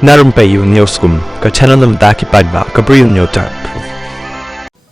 Na Rympei U Cantonment paidbah Bri U Hynñiewtrep.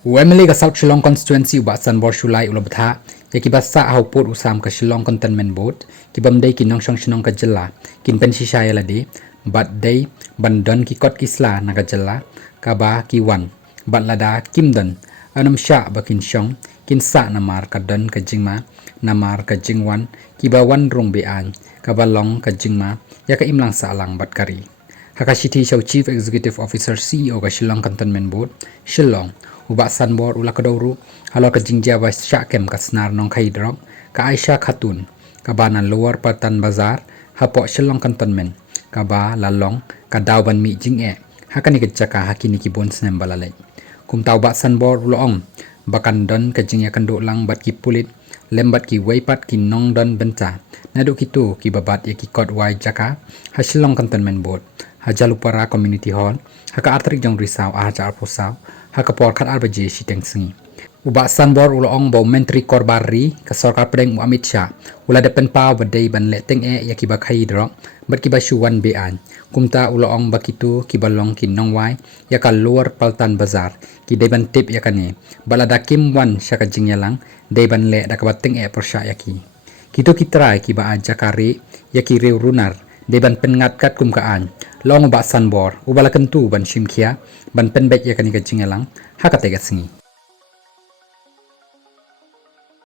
Wemily ka South Shillong constituency ba Sabbor Shulai ulabtha ya kiba sa hauput usam ka Shillong Cantonment board kibam dei kinong shanong ka Jylla kin pen shisha yaladi bat dei bandon ki kot kisla na ka Jylla ka ba ki wan bat lada kimdan anam sha ba kin shong kin sa namar ka don ka jingma namar ka jingwan kiba wan rong Beain ka ba long ka jingma ya ka imlang sa alang bat kari Hakashiti Show Chief Executive Officer CEO ka Shillong Cantonment Board Shillong uba Sabbor ulakadoru halo ka jingja ba syakem ka senar nong kaidrok ka Aisyah Khatun ka ba na Lower Patan Bazar hapo Shillong Cantonment ka ba lalong ka dauban mi jingeh hakani ka jaka hakini ki bon snem balalai kum tau ba Sabbor ulong bakan don ka jingya kando lang bat ki pulit lembat ki weipat ki nong don benta nadu kitu ki babat ya ki kot wai jaka ha Shillong Cantonment Board Hajalupara Community Hall, haka atrik jong risau ahaja arposau, haka porkat arbaje siteng sengi. Uba Sabbor ulong bau menteri korbari ke sorkar pedeng Amit Shah, ula depen pau badai ban le Tyngeh ya kiba kaidrok, bat kiba syuwan Beain, kumta ulong bakitu kiba long kin nongwai, ya ka Lower Paltan Bazar, ki deban tip ya kane, balada kim wan syaka jingyalang, deban le dakabat Tyngeh persya yaki. Kitu kitrai kiba aja kari, ya ki riu runar, deban pengatkat kumkaan, long ba Sabbor ubala kentu ban shimkia ban penbet ya kani ka jingalang hakate ga singi